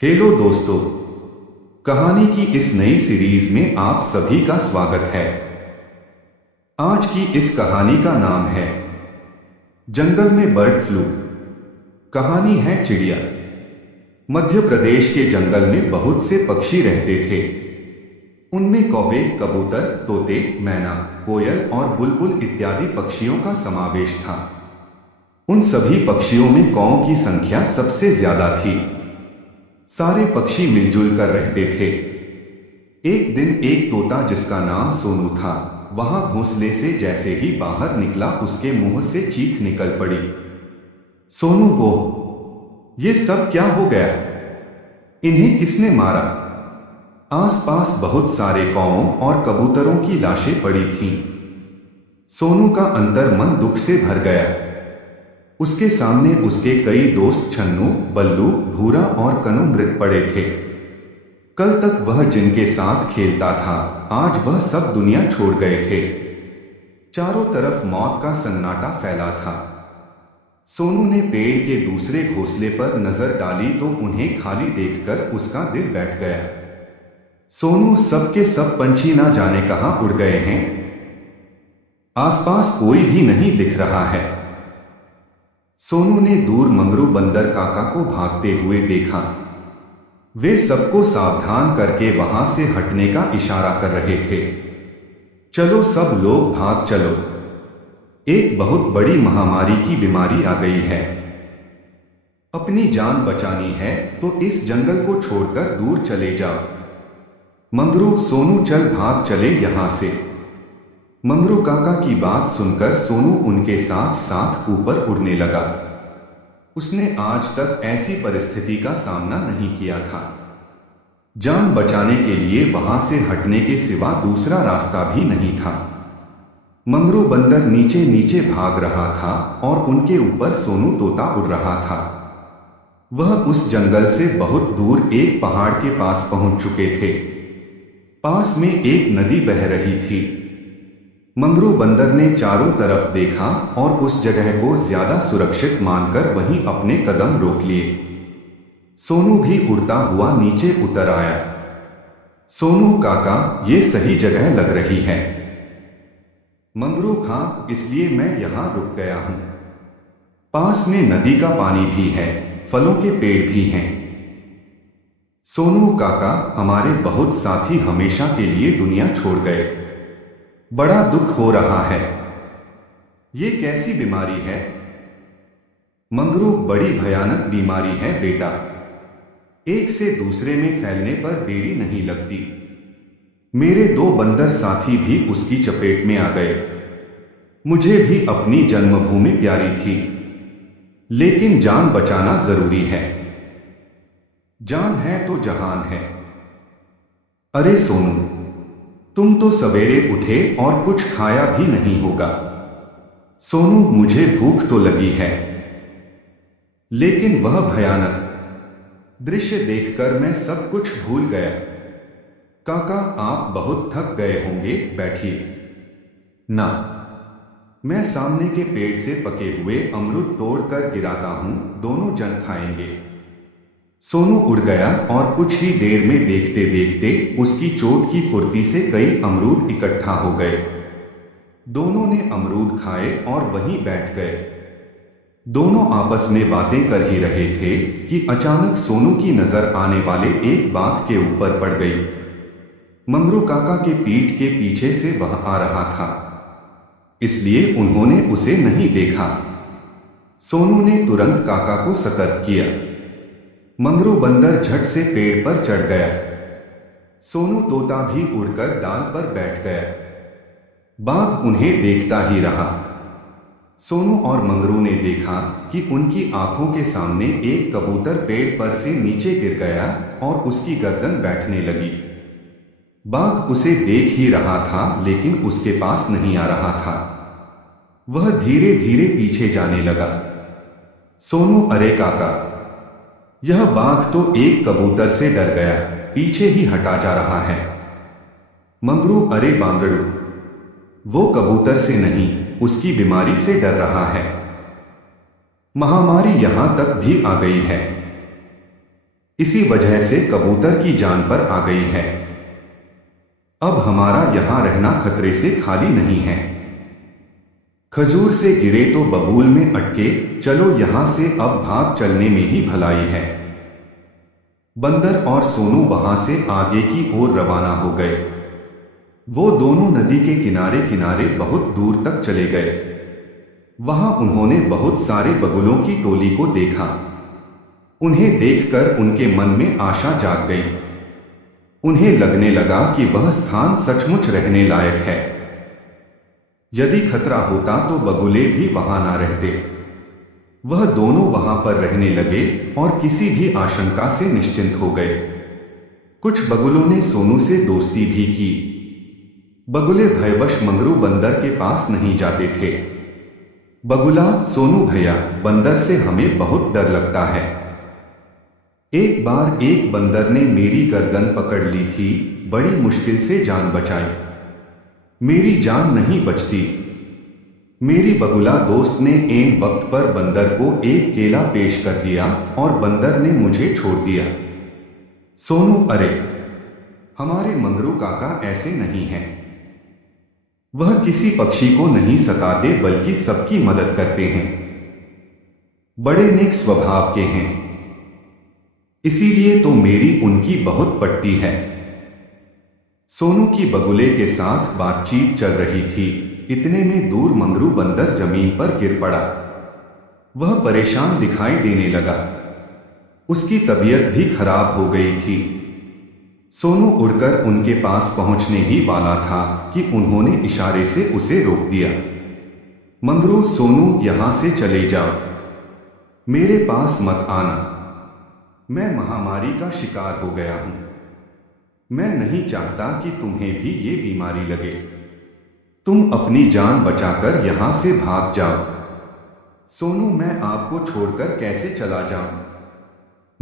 Hello दोस्तों, कहानी की इस नई सीरीज में आप सभी का स्वागत है। आज की इस कहानी का नाम है जंगल में बर्ड फ्लू। कहानी है चिड़िया। मध्य प्रदेश के जंगल में बहुत से पक्षी रहते थे। उनमें कौवे, कबूतर, तोते, मैना, कोयल और बुलबुल इत्यादि पक्षियों का समावेश था। उन सभी पक्षियों में कौओं की संख्या सबसे ज्यादा थी। सारे पक्षी मिलजुल कर रहते थे। एक दिन एक तोता जिसका नाम सोनू था, वहां घोंसले से जैसे ही बाहर निकला उसके मुंह से चीख निकल पड़ी। सोनू, वो ये सब क्या हो गया? इन्हें किसने मारा? आसपास बहुत सारे कौओं और कबूतरों की लाशें पड़ी थीं। सोनू का अंतर्मन दुख से भर गया। उसके सामने उसके कई दोस्त छन्नू, बल्लू, भूरा और कनु मृत पड़े थे। कल तक वह जिनके साथ खेलता था, आज वह सब दुनिया छोड़ गए थे। चारों तरफ मौत का सन्नाटा फैला था। सोनू ने पेड़ के दूसरे घोंसले पर नजर डाली तो उन्हें खाली देखकर उसका दिल बैठ गया। सोनू, सब के सब पंछी ना जाने कहां उड़ गए हैं। आसपास कोई भी नहीं दिख रहा है। सोनू ने दूर मंगरू बंदर काका को भागते हुए देखा। वे सबको सावधान करके वहां से हटने का इशारा कर रहे थे। चलो सब लोग भाग चलो, एक बहुत बड़ी महामारी की बीमारी आ गई है। अपनी जान बचानी है तो इस जंगल को छोड़कर दूर चले जाओ। मंगरू, सोनू चल भाग चले यहां से। मंगरू काका की बात सुनकर सोनू उनके साथ साथ ऊपर उड़ने लगा। उसने आज तक ऐसी परिस्थिति का सामना नहीं किया था। जान बचाने के लिए वहां से हटने के सिवा दूसरा रास्ता भी नहीं था। मंगरू बंदर नीचे नीचे भाग रहा था और उनके ऊपर सोनू तोता उड़ रहा था। वह उस जंगल से बहुत दूर एक पहाड़ के पास पहुंच चुके थे। पास में एक नदी बह रही थी। मंगरू बंदर ने चारों तरफ देखा और उस जगह को ज्यादा सुरक्षित मानकर वहीं अपने कदम रोक लिए। सोनू भी उड़ता हुआ नीचे उतर आया। सोनू काका, ये सही जगह लग रही है। मंगरू, हाँ, इसलिए मैं यहां रुक गया हूं। पास में नदी का पानी भी है, फलों के पेड़ भी हैं। सोनू काका, हमारे बहुत साथी हमेशा के लिए दुनिया छोड़ गए। बड़ा दुख हो रहा है। ये कैसी बीमारी है? मंगरू, बड़ी भयानक बीमारी है बेटा। एक से दूसरे में फैलने पर देरी नहीं लगती। मेरे दो बंदर साथी भी उसकी चपेट में आ गए। मुझे भी अपनी जन्मभूमि प्यारी थी, लेकिन जान बचाना जरूरी है। जान है तो जहान है। अरे सोनू, तुम तो सवेरे उठे और कुछ खाया भी नहीं होगा। सोनू, मुझे भूख तो लगी है, लेकिन वह भयानक दृश्य देखकर मैं सब कुछ भूल गया। काका, आप बहुत थक गए होंगे, बैठिए ना। मैं सामने के पेड़ से पके हुए अमरूद तोड़कर गिराता हूं, दोनों जन खाएंगे। सोनू उड़ गया और कुछ ही देर में देखते देखते उसकी चोट की फुर्ती से कई अमरूद इकट्ठा हो गए। दोनों ने अमरूद खाए और वहीं बैठ गए। दोनों आपस में बातें कर ही रहे थे कि अचानक सोनू की नजर आने वाले एक बाघ के ऊपर पड़ गई। मंगरू काका के पीठ के पीछे से वह आ रहा था, इसलिए उन्होंने उसे नहीं देखा। सोनू ने तुरंत काका को सतर्क किया। मंगरू बंदर झट से पेड़ पर चढ़ गया। सोनू तोता भी उड़कर डाल पर बैठ गया। बाघ उन्हें देखता ही रहा। सोनू और मंगरू ने देखा कि उनकी आंखों के सामने एक कबूतर पेड़ पर से नीचे गिर गया और उसकी गर्दन बैठने लगी। बाघ उसे देख ही रहा था, लेकिन उसके पास नहीं आ रहा था। वह धीरे धीरे पीछे जाने लगा। सोनू, अरे काका, यह बाघ तो एक कबूतर से डर गया, पीछे ही हटा जा रहा है। मंगरू, अरे बांगड़ू, वो कबूतर से नहीं, उसकी बीमारी से डर रहा है। महामारी यहां तक भी आ गई है। इसी वजह से कबूतर की जान पर आ गई है। अब हमारा यहां रहना खतरे से खाली नहीं है। खजूर से गिरे तो बबूल में अटके, चलो यहां से अब भाग चलने में ही भलाई है। बंदर और सोनू वहां से आगे की ओर रवाना हो गए। वो दोनों नदी के किनारे किनारे बहुत दूर तक चले गए। वहां उन्होंने बहुत सारे बगुलों की टोली को देखा। उन्हें देखकर उनके मन में आशा जाग गई। उन्हें लगने लगा कि वह स्थान सचमुच रहने लायक है। यदि खतरा होता तो बगुले भी वहां ना रहते। वह दोनों वहां पर रहने लगे और किसी भी आशंका से निश्चिंत हो गए। कुछ बगुलों ने सोनू से दोस्ती भी की। बगुले भयवश मंगरू बंदर के पास नहीं जाते थे। बगुला, सोनू भैया, बंदर से हमें बहुत डर लगता है। एक बार एक बंदर ने मेरी गर्दन पकड़ ली थी, बड़ी मुश्किल से जान बचाई। मेरी जान नहीं बचती। मेरी बगुला दोस्त ने ऐन वक्त पर बंदर को एक केला पेश कर दिया और बंदर ने मुझे छोड़ दिया। सोनू, अरे, हमारे मंगरू काका ऐसे नहीं हैं। वह किसी पक्षी को नहीं सताते बल्कि सबकी मदद करते हैं। बड़े नेक स्वभाव के हैं। इसीलिए तो मेरी उनकी बहुत पटती है। सोनू की बगुले के साथ बातचीत चल रही थी, इतने में दूर मंगरू बंदर जमीन पर गिर पड़ा। वह परेशान दिखाई देने लगा। उसकी तबीयत भी खराब हो गई थी। सोनू उड़कर उनके पास पहुंचने ही वाला था कि उन्होंने इशारे से उसे रोक दिया। मंगरू, सोनू, यहां से चले जाओ। मेरे पास मत आना। मैं महामारी का शिकार हो गया हूं। मैं नहीं चाहता कि तुम्हें भी ये बीमारी लगे। तुम अपनी जान बचाकर यहां से भाग जाओ। सोनू, मैं आपको छोड़कर कैसे चला जाऊं?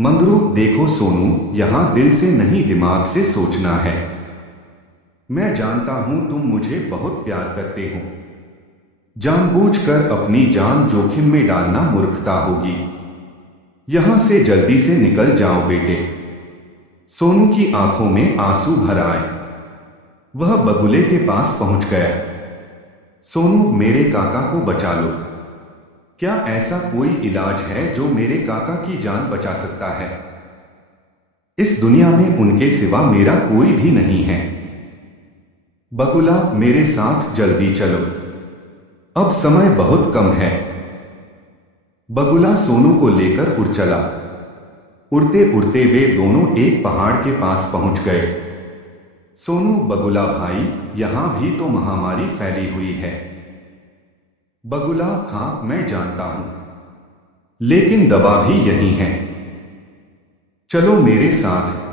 मंगरू, देखो सोनू, यहां दिल से नहीं दिमाग से सोचना है। मैं जानता हूं तुम मुझे बहुत प्यार करते हो। जानबूझकर अपनी जान जोखिम में डालना मूर्खता होगी। यहां से जल्दी से निकल जाओ बेटे। सोनू की आंखों में आंसू भर आए। वह बगुले के पास पहुंच गया। सोनू, मेरे काका को बचा लो। क्या ऐसा कोई इलाज है जो मेरे काका की जान बचा सकता है? इस दुनिया में उनके सिवा मेरा कोई भी नहीं है। बगुला, मेरे साथ जल्दी चलो। अब समय बहुत कम है। बगुला सोनू को लेकर उड़ चला। उड़ते उड़ते वे दोनों एक पहाड़ के पास पहुंच गए। सोनू, बगुला भाई, यहां भी तो महामारी फैली हुई है। बगुला, हां मैं जानता हूं, लेकिन दवा भी यही है। चलो मेरे साथ।